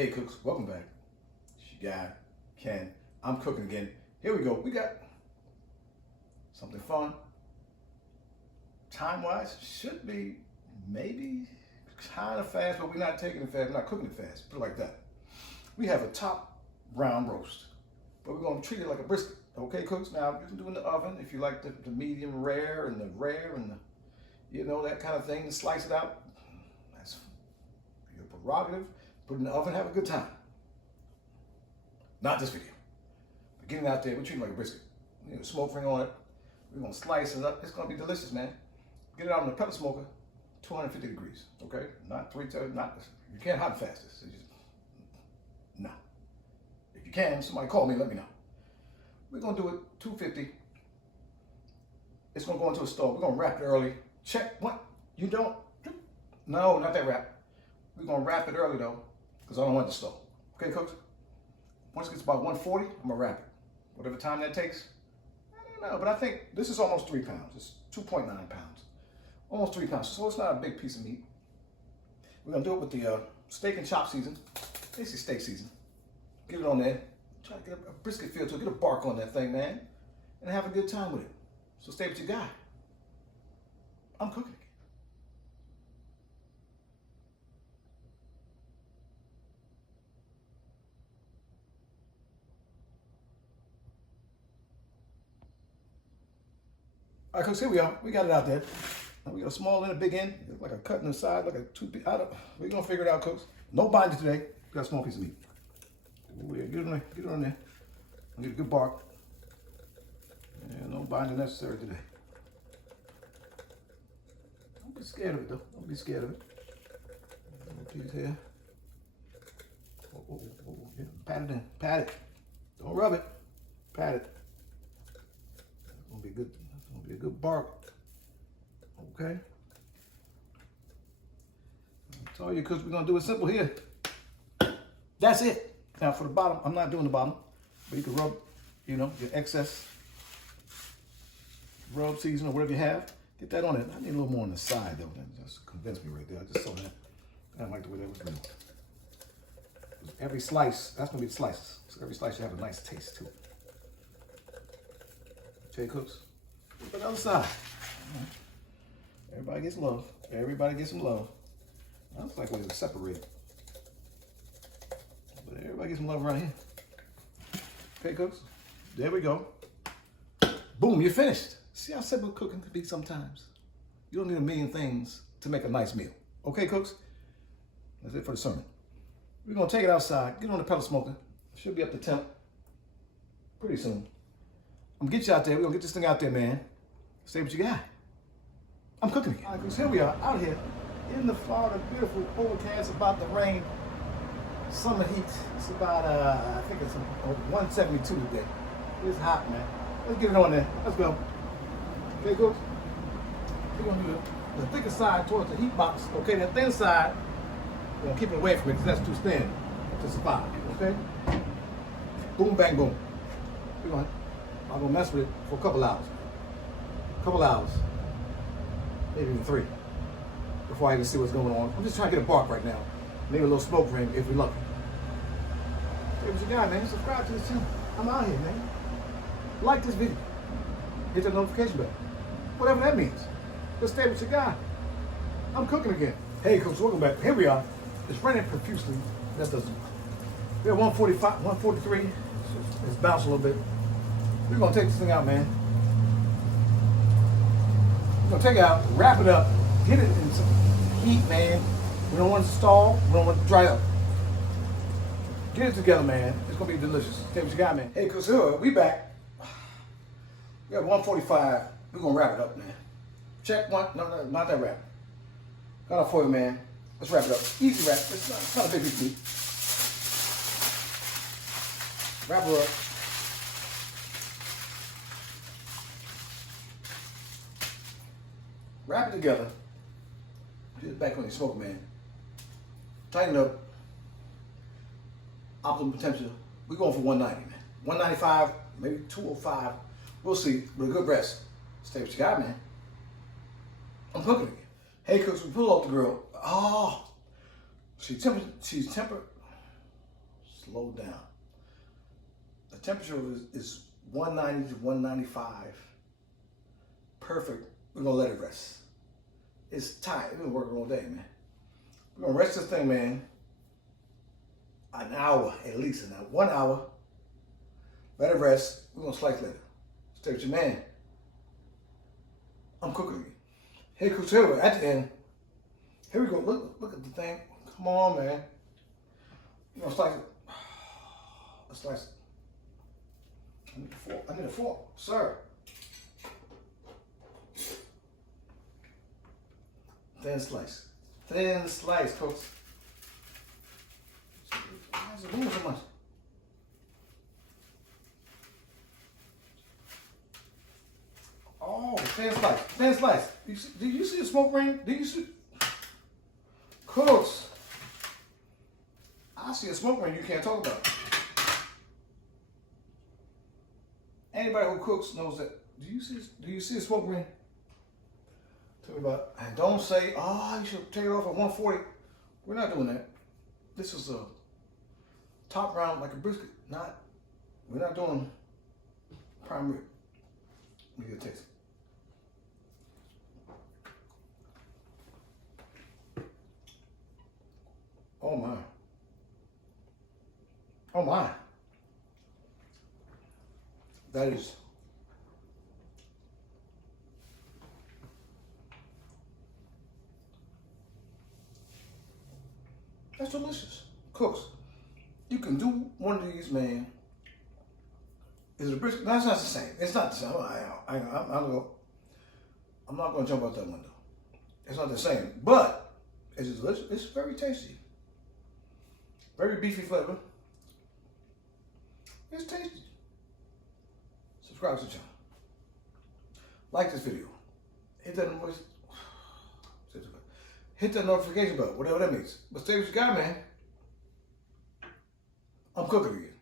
Hey cooks, welcome back. It's your guy, Ken. I'm cooking again. Here we go. We got something fun. Time-wise, should be maybe kind of fast, but we're not taking it fast. We're not cooking it fast. Put it like that. We have a top round roast, but we're going to treat it like a brisket. Okay, cooks? Now, you can do it in the oven if you like the medium rare and the, you know, that kind of thing, and slice it out. That's your prerogative. Put it in the oven, have a good time. Not this video. But getting out there, we're treating it like a brisket. You know, smoke ring on it. We're gonna slice it up. It's gonna be delicious, man. Get it out in the pellet smoker, 250 degrees. Okay, not you can't hot and fast this. No. If you can, somebody call me. Let me know. We're gonna do it 250. It's gonna go into a stove. We're gonna wrap it early. Check what you don't. No, not that wrap. We're gonna wrap it early though, because I don't want it to stove. Okay, cooks? Once it gets about 140, I'm gonna wrap it. Whatever time that takes, I don't know, but I think this is almost 3 pounds. It's 2.9 pounds. Almost 3 pounds, so it's not a big piece of meat. We're gonna do it with the steak and chop season. Basically steak season. Get it on there. Try to get a brisket feel to it. Get a bark on that thing, man. And have a good time with it. So stay with your guy. I'm cooking again. All right, cooks, here we are. We got it out there. Now we got a small end, a big end, like a cut in the side, like a two-piece. We're gonna figure it out, cooks. No binding today. Got a small piece of meat. Get it on there. Get it on there. Get a good bark. Yeah, no binding necessary today. Don't be scared of it, though. Don't be scared of it. Little piece here. Yeah. Pat it in. Pat it. Don't rub it. Pat it. It's gonna be good. It's gonna be a good bark. Okay. I told you, because we're gonna do it simple here. That's it. Now for the bottom, I'm not doing the bottom, but you can rub, you know, your excess rub season or whatever you have. Get that on it. I need a little more on the side though. That just convinced me right there. I just saw that. I don't like the way that was going. Every slice, that's gonna be the slices. So every slice you have a nice taste to it. Okay, cooks. Look at the other side. Everybody gets love. Everybody gets some love. I looks like we're separated. But everybody gets some love around here. Okay, cooks. There we go. Boom, you're finished. See how simple cooking can be sometimes. You don't need a million things to make a nice meal. Okay, cooks? That's it for the sermon. We're gonna take it outside, get on the pellet smoker. Should be up to temp pretty soon. I'm gonna get you out there. We're gonna get this thing out there, man. Say what you got. I'm cooking again. All right, cooks, here we are, out here in the Florida, beautiful overcast, about to rain. Summer heat. It's about, I think it's 172 today. It's hot, man. Let's get it on there. Let's go. Okay, cooks? We're gonna do the thicker side towards the heat box. Okay, that thin side, we're gonna keep it away from it because that's too thin to survive. Okay? Boom, bang, boom. I'm gonna mess with it for a couple hours. Maybe even 3, before I even see what's going on. I'm just trying to get a bark right now. Maybe a little smoke ring if we're lucky. Hey, what you got, man? Subscribe to this channel. I'm out here, man. Like this video. Hit that notification bell. Whatever that means. Let's stay with your guy. I'm cooking again. Hey, cooks, welcome back. Here we are. It's raining profusely. That doesn't. We're at 145, 143. It's bounced a little bit. We're gonna take this thing out, man. We're gonna take it out, wrap it up, get it in some heat, man. We don't want it to stall. We don't want it to dry up. Get it together, man. It's gonna be delicious. Take what you got, man. Hey, cause we back. We got 145. We're gonna wrap it up, man. Check one. No, not that wrap. Got it for you, man. Let's wrap it up. Easy wrap. It's not a big piece. Wrap her up. Wrap it together. Get it back on your smoke, man. Tighten up. Optimum potential. We're going for 190, man. 195, maybe 205. We'll see. With a good rest. Stay what you got, man. I'm cooking again. Hey, cooks, we pull off the grill. Oh, she's tempered. slow down. The temperature is 190 to 195. Perfect. We're gonna let it rest. It's tight. We've been working all day, man. We're gonna rest this thing, man. An hour, at least, 1 hour. Let it rest. We're gonna slice later. Stay with your man. I'm cooking you. Hey, Coach Taylor, at the end. Here we go. Look at the thing. Come on, man. We're gonna slice it. Let's slice it. I need a fork. I need a fork, sir. Thin slice. Thin slice, folks. Why is it moving so much? Oh, thin slice. Thin slice. Do you see the smoke ring? Do you see? Cooks. I see a smoke ring you can't talk about. Anybody who cooks knows that. Do you see a smoke ring? Tell me about it. And don't say, oh, you should take it off at 140. We're not doing that. This is a top round like a brisket. We're not doing prime rib. Let me get a taste. Oh my. Oh my. That's delicious. Cooks. You can do one of these, man. Is it a brisket? No, it's not the same. It's not the same. I'm not going to jump out that window. It's not the same. But it's delicious. It's very tasty. Very beefy flavor. It's tasty. Subscribe to the channel. Like this video. Hit that notification bell, whatever that means. But stay with your guy, man. I'm cooking again.